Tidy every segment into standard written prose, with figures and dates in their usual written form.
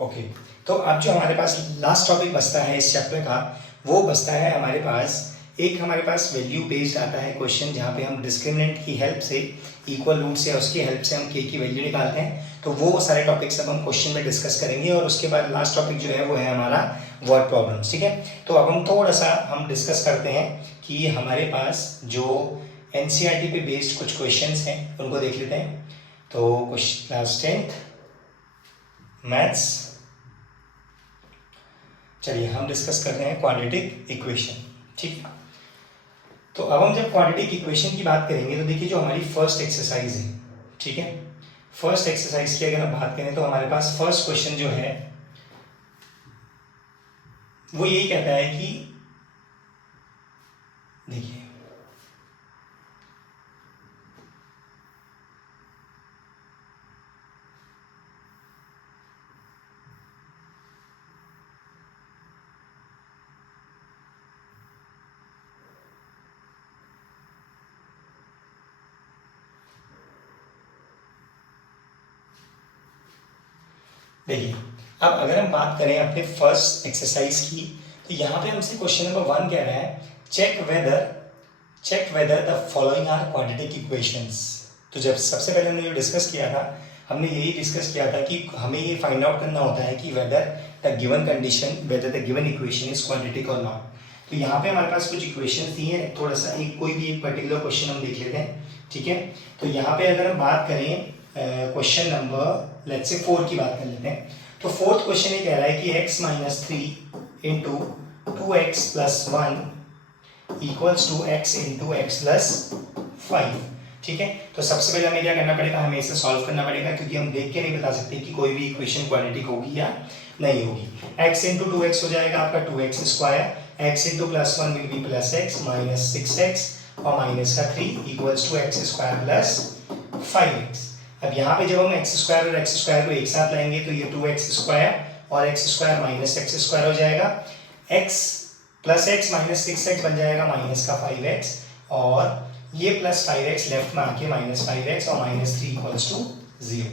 Okay, तो अब जो हमारे पास लास्ट टॉपिक बचता है इस चैप्टर का, वो बचता है हमारे पास वैल्यू बेस्ड आता है क्वेश्चन, जहाँ पे हम डिस्क्रिमिनेंट की हेल्प से, इक्वल रूट्स या उसकी हेल्प से हम के की वैल्यू निकालते हैं। तो वो सारे टॉपिक्स अब हम क्वेश्चन में डिस्कस करेंगे, और उसके बाद लास्ट टॉपिक जो है वो है हमारा वर्ड प्रॉब्लम्स। ठीक है, तो अब हम थोड़ा सा हम डिस्कस करते हैं कि हमारे पास जो एनसीईआरटी पे बेस्ड कुछ क्वेश्चंस हैं उनको देख लेते हैं। तो क्लास 10th मैथ्स, चलिए हम डिस्कस करते हैं क्वाड्रेटिक इक्वेशन। ठीक है, तो अब हम जब क्वाड्रेटिक इक्वेशन की बात करेंगे तो देखिए जो हमारी फर्स्ट एक्सरसाइज है, ठीक है, फर्स्ट एक्सरसाइज की अगर हम बात करें तो हमारे पास फर्स्ट क्वेश्चन जो है वो यही कहता है कि देखिए देखिए अब अगर हम बात करें अपने फर्स्ट एक्सरसाइज की, तो यहाँ पे हमसे क्वेश्चन नंबर 1 कह रहा है check whether the following are quadratic equations. तो जब सबसे पहले हमने जो डिस्कस किया था, हमने यही डिस्कस किया था कि हमें ये फाइंड आउट करना होता है कि whether the given condition, whether the given equation is quadratic और नॉट। तो यहाँ पे हमारे पास कुछ इक्वेशन दी है, थोड़ा सा कोई भी एक पर्टिकुलर क्वेश्चन हम देख लेते हैं। ठीक है, तो यहाँ पे अगर हम बात करें क्वेश्चन नंबर लेट्स से 4 की बात कर लेते हैं। तो फोर्थ क्वेश्चन ये कह रहा है कि x minus 3 into 2x plus 1 equals to x into x plus 5। ठीक है, तो सबसे पहले हमें क्या करना पड़ेगा, हमें इसे सॉल्व करना पड़ेगा, क्योंकि हम देख के नहीं बता सकते कि कोई भी इक्वेशन क्वाड्रेटिक होगी या नहीं होगी। x इंटू 2x हो जाएगा आपका 2x square, x into plus 1 will be plus x minus 6x और माइनस का 3 equals to x square plus 5x। अब यहाँ पे जब हम एक्स स्क्वायर और एक्स स्क्वायर को एक साथ लाएंगे तो ये 2x स्क्वायर और x square minus x square हो जाएगा, x plus x minus 6x बन जाएगा माइनस का 5x, और ये प्लस 5x लेफ्ट में आके माइनस 5x और माइनस 3 इक्वल्स टू 0।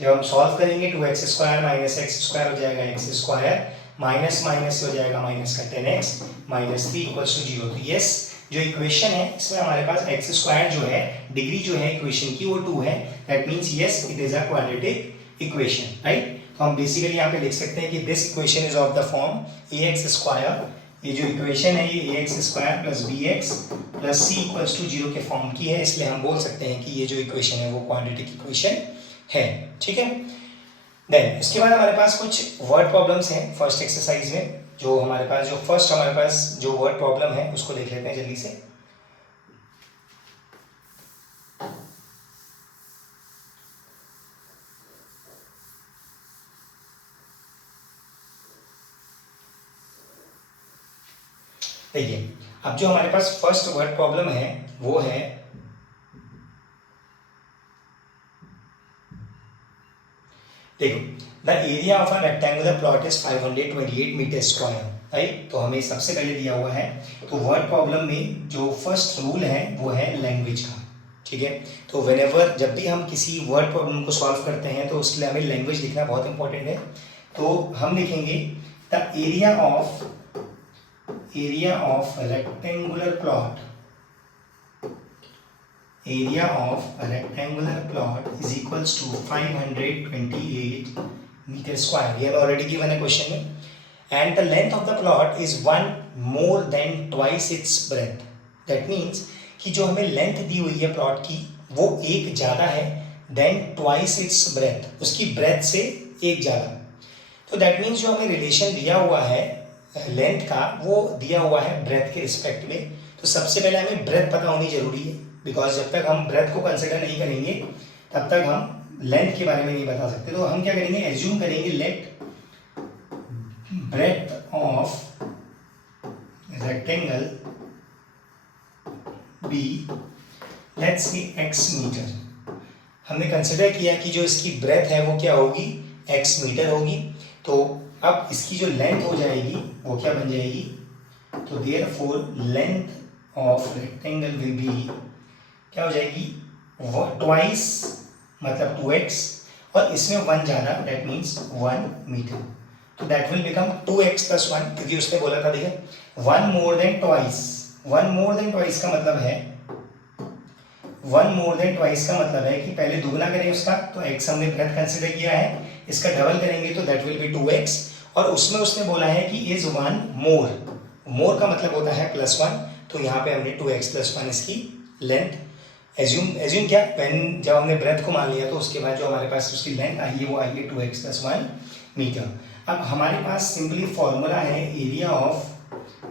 जब हम सॉल्व करेंगे 2x square minus x square हो जाएगा एक्स स्क्वायर, माइनस माइनस हो जाएगा माइनस का 10x माइनस 3 इक्वल्स टू 0। तो यस, जो इक्वेशन है इसमें हमारे पास एक्स स्क्वायर जो है, डिग्री जो है इक्वेशन की वो 2 है। That means yes it is a quadratic equation, right. तो हम बेसिकली यहाँ पे लिख सकते हैं कि this equation is of the form A X square, ये जो इक्वेशन है ये A X square plus B X plus C equals to 0 के फॉर्म की है, इसलिए हम बोल सकते हैं कि ये जो इक्वेशन है वो क्वाड्रेटिक इक्वेशन है। ठीक है, देन इसके बाद हमारे पास कुछ वर्ड प्रॉब्लम्स हैं फर्स्ट एक्सरसाइज में। जो हमारे पास जो वर्ड प्रॉब्लम है उसको देख लेते हैं जल्दी से। देखिए अब जो हमारे पास फर्स्ट वर्ड प्रॉब्लम है वो है देखो, the area of a rectangular plot is 528 metre square, right. तो हमें सबसे पहले दिया हुआ है, तो वर्ड प्रॉब्लम में जो फर्स्ट रूल है वो है लैंग्वेज का। ठीक है, तो व्हेनेवर जब भी हम किसी वर्ड प्रॉब्लम को सॉल्व करते हैं तो उसके लिए हमें लैंग्वेज लिखना बहुत इंपॉर्टेंट है। तो हम लिखेंगे the area of rectangular plot, area of a rectangular plot is equals to 528 meter square. ये हमें already given है question में, and the length of the plot is 1 more than twice its breadth. That means कि जो हमें length दी हुई है plot की वो एक ज़्यादा है than twice its breadth, उसकी breadth से एक ज़्यादा। तो that means जो हमें relation दिया हुआ है length का वो दिया हुआ है breadth के respect में। तो सबसे पहले हमें breadth पता होनी जरूरी है, बिकॉज जब तक हम ब्रेथ को कंसिडर नहीं करेंगे तब तक हम लेंथ के बारे में नहीं बता सकते। तो हम क्या करेंगे, एज्यूम करेंगे let breadth of rectangle be let's be x metre. हमने कंसिडर किया कि जो इसकी ब्रेथ है वो क्या होगी, x मीटर होगी। तो अब इसकी जो लेंथ हो जाएगी वो क्या बन जाएगी, तो therefore length of rectangle will be क्या हो जाएगी, ट्वाइस मतलब 2x, और इसमें 1 ज़्यादा, दैट मीन्स 1 मीटर। तो दैट विल बिकम 2x + 1, क्योंकि उसने बोला था देखिए 1 more than twice। 1 more than twice का मतलब है 1 more than twice का मतलब है कि पहले दुगना करें उसका, तो x हमने ब्रेथ कंसिडर किया है, इसका डबल करेंगे तो दैट विल बी 2x, और उसमें उसने बोला है कि इज 1 more। मोर का मतलब होता है +1, तो यहाँ पे हमने 2x + 1 इसकी लेंथ एज्यूम क्या, व्हेन जब हमने ब्रेथ को मान लिया तो उसके बाद जो हमारे पास उसकी लेंथ आई है वो आई है 2x + 1 मीटर। अब हमारे पास सिंपली फॉर्मूला है एरिया ऑफ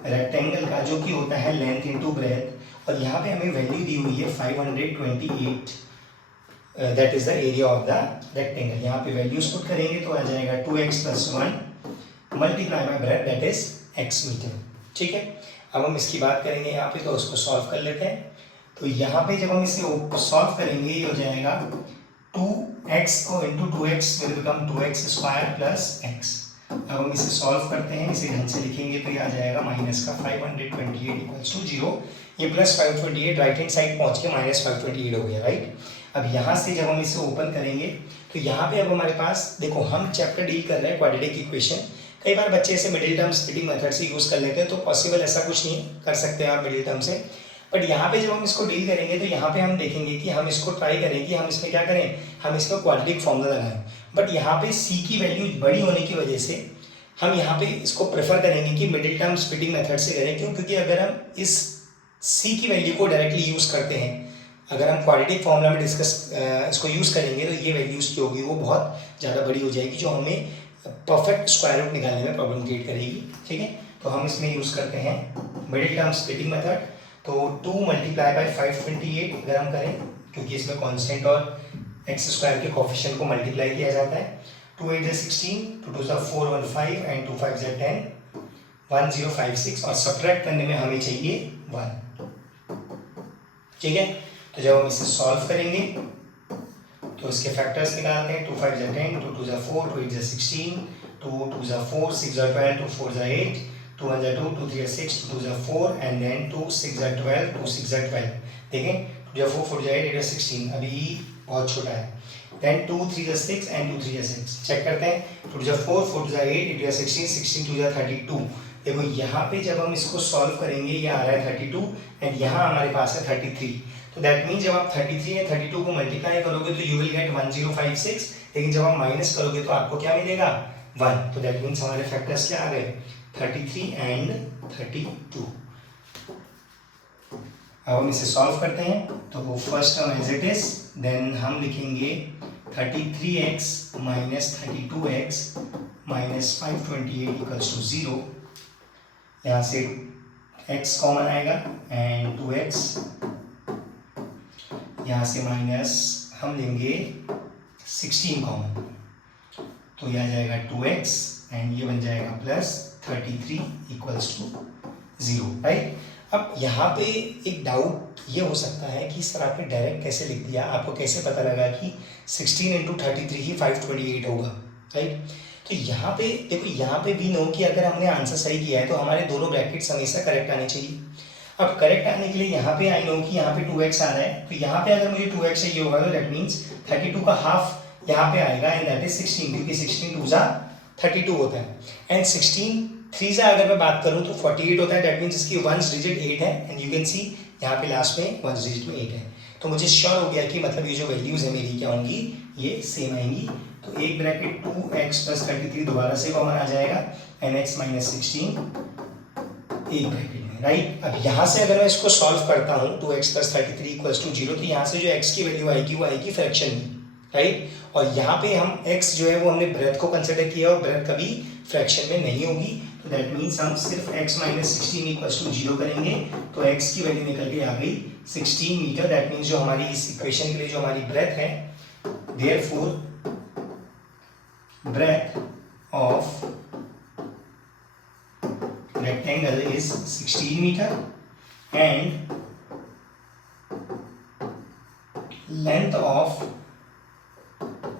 रेक्टेंगल का, जो कि होता है लेंथ इंटू ब्रेथ, और यहाँ पे हमें वैल्यू दी हुई है 528, that is the area of the rectangle. यहाँ पे वैल्यूज पुट करेंगे तो आ जाएगा 2x + 1 multiply by breadth, that is x metre. ठीक है, अब हम इसकी बात करेंगे यहाँ पे, तो उसको सॉल्व कर लेते हैं। तो यहाँ पे जब हम इसे सॉल्व करेंगे ये हो जाएगा 2x को into 2x will become 2x² + x। अब हम इसे सॉल्व करते हैं, इसे ढंग से लिखेंगे तो ये आ जाएगा माइनस का 528 = 0, ये +528 राइट हैंड साइड पहुँच के -528 हो गया, राइट। अब यहाँ से जब हम इसे ओपन करेंगे तो यहाँ पे अब हमारे पास देखो, हम चैप्टर डील कर रहे हैं क्वाड्रेटिक इक्वेशन। कई बार बच्चे ऐसे मिडिल टर्म स्प्लिटिंग मेथड से यूज़ कर लेते हैं, तो पॉसिबल ऐसा कुछ नहीं कर सकते आप मिडिल टर्म से, बट यहाँ पे जब हम इसको डील करेंगे तो यहाँ पे हम देखेंगे कि हम इसको ट्राई करें कि हम इसमें क्या करें, हम इसमें क्वाड्रेटिक फॉर्मूला लगाएं। बट यहाँ पे c की वैल्यू बड़ी होने की वजह से हम यहाँ पे इसको प्रेफर करेंगे कि मिडिल टर्म स्प्लिटिंग मेथड से करें। क्यों? क्योंकि अगर हम इस c की वैल्यू को डायरेक्टली यूज़ करते हैं, अगर हम क्वाड्रेटिक फॉर्मूला में इसको यूज़ करेंगे तो ये वैल्यूज़ जो होगी वो बहुत ज़्यादा बड़ी हो जाएगी, जो हमें परफेक्ट स्क्वायर रूट निकालने में प्रॉब्लम क्रिएट करेगी। ठीक है, तो हम इसमें यूज़ करते हैं मिडिल टर्म स्प्लिटिंग मेथड। तो 2 × 528 अगर हम करें, क्योंकि इसमें कांस्टेंट और x² के कोफिशिएंट को मल्टीप्लाई किया जाता है, 2 × 8 = 16, 2 × 2 = 4, 1 5 एंड 2 × 5 = 10, 1056, और सब्ट्रैक्ट करने में हमें चाहिए 1। ठीक है, तो जब हम इसे सॉल्व करेंगे तो इसके फैक्टर्स निकालते हैं। 2 × 5 = 10, 2 × 2 = 4, 2 × 8 = 16, 2 × 2 = 4, 6 × 12, 2 × 4 = 8, 2 × 1 = 2, 2 × 3 = 6, 2 × 2 = 4 एंड देन 2 × 6 = 12, 2 × 6 = 12। देखें 2 × 4 = 4 × 8, 8 × 16, अभी बहुत छोटा है। Then 2 × 3 = 6 and 2 × 3 = 6। चेक करते हैं, 2 × 4 = 4, 4 × 8, 8 × 16, 16 × 2 = 32। देखो यहाँ पे जब हम इसको सॉल्व करेंगे ये आ रहा है 32 एंड यहाँ हमारे पास है 33। तो दैट मीन्स जब आप 33 या 32 को मल्टीप्लाई करोगे तो यू विल गेट 1056, लेकिन जब आप माइनस करोगे तो आपको क्या मिलेगा 1। तो दैट मीन्स हमारे फैक्टर्स क्या आ गए 33 एंड 32। अब हम इसे सॉल्व करते हैं, तो वो first term as it is, then हम लिखेंगे 33x - 32x - 528 = 0। यहाँ से x कॉमन आएगा एंड 2x, यहाँ से माइनस हम लेंगे 16 कॉमन, तो यह आ जाएगा 2x एंड ये बन जाएगा +33 = 0, राइट। अब यहाँ पे एक डाउट ये हो सकता है कि सर आपने डायरेक्ट कैसे लिख दिया, आपको कैसे पता लगा कि 16 × 33 ही 528 होगा, राइट। तो यहाँ पे देखो, यहाँ पे भी नो कि अगर हमने आंसर सही किया है तो हमारे दोनों ब्रैकेट्स हमेशा करेक्ट आने चाहिए। अब करेक्ट आने के लिए यहाँ पे आई नो कि यहाँ पे 2x आ रहा है, तो यहाँ पे अगर मुझे 2x चाहिए होगा तो दैट मीन्स 32 का हाफ यहाँ पे आएगा एंड दैट इज 16, क्योंकि 16 × 2 = 32 होता है एंड 16 3 से अगर मैं बात करूँ तो 48 होता है। दैट मीन्स इसकी 1's डिजिट 8 है एंड यू कैन सी यहाँ पे लास्ट में 1's डिजिट में 8 है। तो मुझे श्योर हो गया कि मतलब ये जो वैल्यूज़ है मेरी क्या होंगी, ये सेम आएंगी। तो एक ब्रैकेट 2x + 33 दोबारा से कॉमन आ जाएगा एंड x - 16 एक ब्रैकेट में, राइट। अब यहाँ से अगर मैं इसको सॉल्व करता हूँ 2x + 33 = 0, तो यहाँ से जो x की वैल्यू आएगी वो आएगी फ्रैक्शन में, राइट। और यहाँ पे हम x जो है वो हमने ब्रेथ को कंसिडर किया और ब्रेथ कभी फ्रैक्शन में नहीं होगी, तो दैट मीन्स हम सिर्फ x - 16 = 0 करेंगे तो x की वैल्यू निकल के आ गई 16 मीटर। दैट मीन्स जो हमारी इस इक्वेशन के लिए जो हमारी ब्रेथ है, therefore breadth of rectangle is 16 meter and length of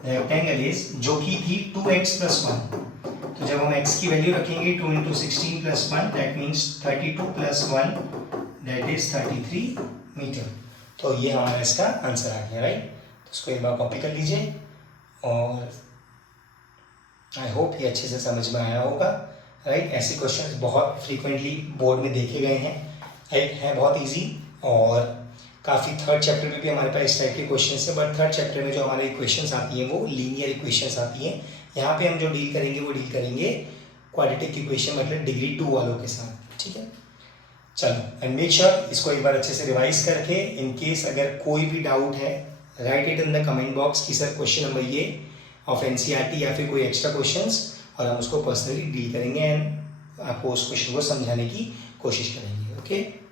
rectangle is, जो की थी 2x + 1, तो जब हम x की वैल्यू रखेंगे 2 × 16 + 1 that means 32 + 1 that is 33 metre. तो ये हमारा इसका आंसर आ गया, राइट। तो इसको एक बार कॉपी कर लीजिए, और आई होप ये अच्छे से समझ में आया होगा, राइट। ऐसे क्वेश्चंस बहुत फ्रीक्वेंटली बोर्ड में देखे गए हैं, राइट, हैं बहुत इजी। और काफ़ी थर्ड चैप्टर में भी हमारे पास इस टाइप के क्वेश्चंस हैं, बट थर्ड चैप्टर में जो हमारे इक्वेशंस आती हैं वो लीनियर इक्वेशंस आती हैं। यहाँ पे हम जो डील करेंगे वो डील करेंगे क्वाड्रेटिक इक्वेशन मतलब डिग्री 2 वालों के साथ, ठीक है। चलो, एंड मेक श्योर इसको एक बार अच्छे से रिवाइज करके, इन केस अगर कोई भी डाउट है, right it in the comment box कि सर क्वेश्चन नंबर ये ऑफ एनसीईआरटी या फिर कोई एक्स्ट्रा क्वेश्चंस, और हम उसको पर्सनली डील करेंगे एंड आपको उस क्वेश्चन को समझाने की कोशिश करेंगे, ओके।